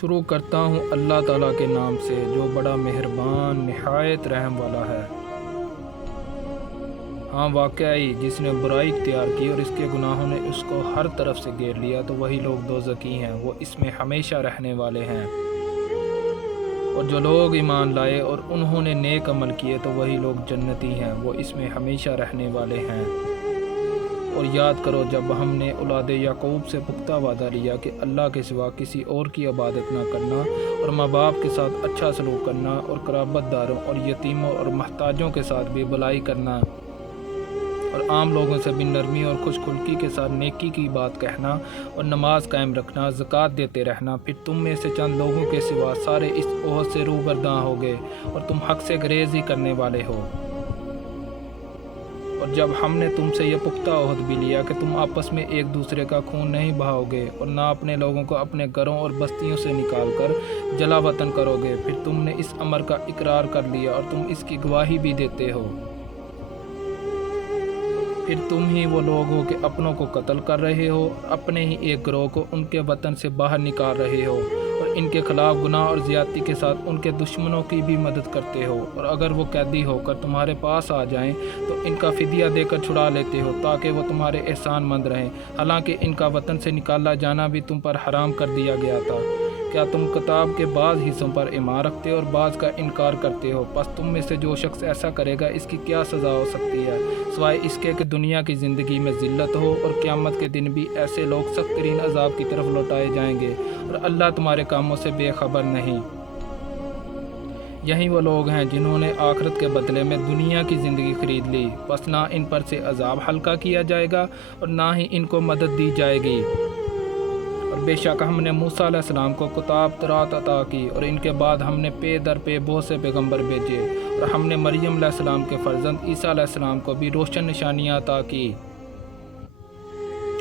شروع کرتا ہوں اللہ تعالیٰ کے نام سے جو بڑا مہربان نہایت رحم والا ہے۔ ہاں واقعی جس نے برائی اختیار کی اور اس کے گناہوں نے اس کو ہر طرف سے گھیر لیا تو وہی لوگ دوزخی ہیں، وہ اس میں ہمیشہ رہنے والے ہیں۔ اور جو لوگ ایمان لائے اور انہوں نے نیک عمل کیے تو وہی لوگ جنتی ہیں، وہ اس میں ہمیشہ رہنے والے ہیں۔ اور یاد کرو جب ہم نے اولاد یعقوب سے پختہ وعدہ لیا کہ اللہ کے سوا کسی اور کی عبادت نہ کرنا اور ماں باپ کے ساتھ اچھا سلوک کرنا اور قرابت داروں اور یتیموں اور محتاجوں کے ساتھ بھی بھلائی کرنا اور عام لوگوں سے بھی نرمی اور خوش خلقی کے ساتھ نیکی کی بات کہنا اور نماز قائم رکھنا، زکوٰۃ دیتے رہنا، پھر تم میں سے چند لوگوں کے سوا سارے اس عہد سے روبرداں ہو گئے اور تم حق سے گریز ہی کرنے والے ہو۔ اور جب ہم نے تم سے یہ پختہ عہد بھی لیا کہ تم آپس میں ایک دوسرے کا خون نہیں بہاؤ گے اور نہ اپنے لوگوں کو اپنے گھروں اور بستیوں سے نکال کر جلا وطن کرو گے، پھر تم نے اس امر کا اقرار کر لیا اور تم اس کی گواہی بھی دیتے ہو، پھر تم ہی وہ لوگ ہو کہ اپنوں کو قتل کر رہے ہو، اپنے ہی ایک گروہ کو ان کے وطن سے باہر نکال رہے ہو اور ان کے خلاف گناہ اور زیادتی کے ساتھ ان کے دشمنوں کی بھی مدد کرتے ہو، اور اگر وہ قیدی ہو کر تمہارے پاس آ جائیں تو ان کا فدیہ دے کر چھڑا لیتے ہو تاکہ وہ تمہارے احسان مند رہیں، حالانکہ ان کا وطن سے نکالا جانا بھی تم پر حرام کر دیا گیا تھا۔ کیا تم کتاب کے بعض حصوں پر ایمان رکھتے ہو اور بعض کا انکار کرتے ہو؟ پس تم میں سے جو شخص ایسا کرے گا اس کی کیا سزا ہو سکتی ہے، سوائے اس کے کہ دنیا کی زندگی میں ذلت ہو، اور قیامت کے دن بھی ایسے لوگ سخت ترین عذاب کی طرف لوٹائے جائیں گے اور اللہ تمہارے کاموں سے بے خبر نہیں۔ یہی وہ لوگ ہیں جنہوں نے آخرت کے بدلے میں دنیا کی زندگی خرید لی، پس نہ ان پر سے عذاب ہلکا کیا جائے گا اور نہ ہی ان کو مدد دی جائے گی۔ اور بے شک ہم نے موسیٰ علیہ السلام کو کتاب تورات عطا کی اور ان کے بعد ہم نے پے در پے بہت سے پیغمبر بھیجے، اور ہم نے مریم علیہ السلام کے فرزند عیسیٰ علیہ السلام کو بھی روشن نشانیاں عطا کی،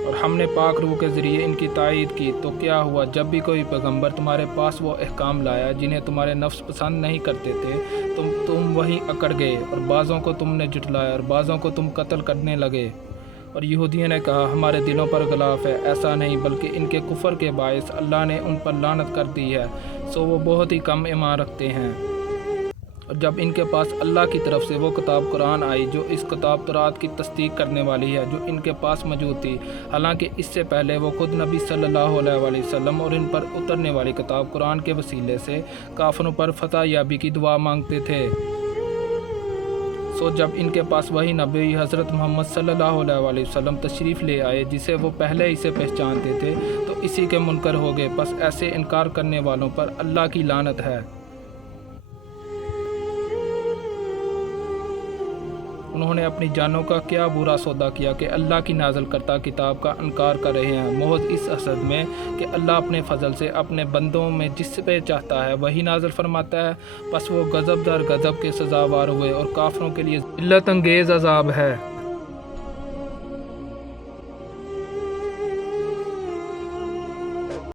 اور ہم نے پاک روح کے ذریعے ان کی تائید کی۔ تو کیا ہوا جب بھی کوئی پیغمبر تمہارے پاس وہ احکام لایا جنہیں تمہارے نفس پسند نہیں کرتے تھے تم وہی اکڑ گئے، اور بعضوں کو تم نے جھٹلایا اور بعضوں کو تم قتل کرنے لگے۔ اور یہودیوں نے کہا ہمارے دلوں پر غلاف ہے، ایسا نہیں بلکہ ان کے کفر کے باعث اللہ نے ان پر لعنت کر دی ہے، سو وہ بہت ہی کم ایمان رکھتے ہیں۔ اور جب ان کے پاس اللہ کی طرف سے وہ کتاب قرآن آئی جو اس کتاب تورات کی تصدیق کرنے والی ہے جو ان کے پاس موجود تھی، حالانکہ اس سے پہلے وہ خود نبی صلی اللہ علیہ وآلہ وسلم اور ان پر اترنے والی کتاب قرآن کے وسیلے سے کافروں پر فتح یابی کی دعا مانگتے تھے، سو جب ان کے پاس وہی نبی حضرت محمد صلی اللہ علیہ وآلہ وسلم تشریف لے آئے جسے وہ پہلے ہی سے پہچانتے تھے تو اسی کے منکر ہو گئے، پس ایسے انکار کرنے والوں پر اللہ کی لعنت ہے۔ انہوں نے اپنی جانوں کا کیا برا سودا کیا کہ اللہ کی نازل کرتا کتاب کا انکار کر رہے ہیں، محض اس حسد میں کہ اللہ اپنے فضل سے اپنے بندوں میں جس پہ چاہتا ہے وہی نازل فرماتا ہے، پس وہ غضب در غضب کے سزاوار ہوئے اور کافروں کے لیے ذلت انگیز عذاب ہے۔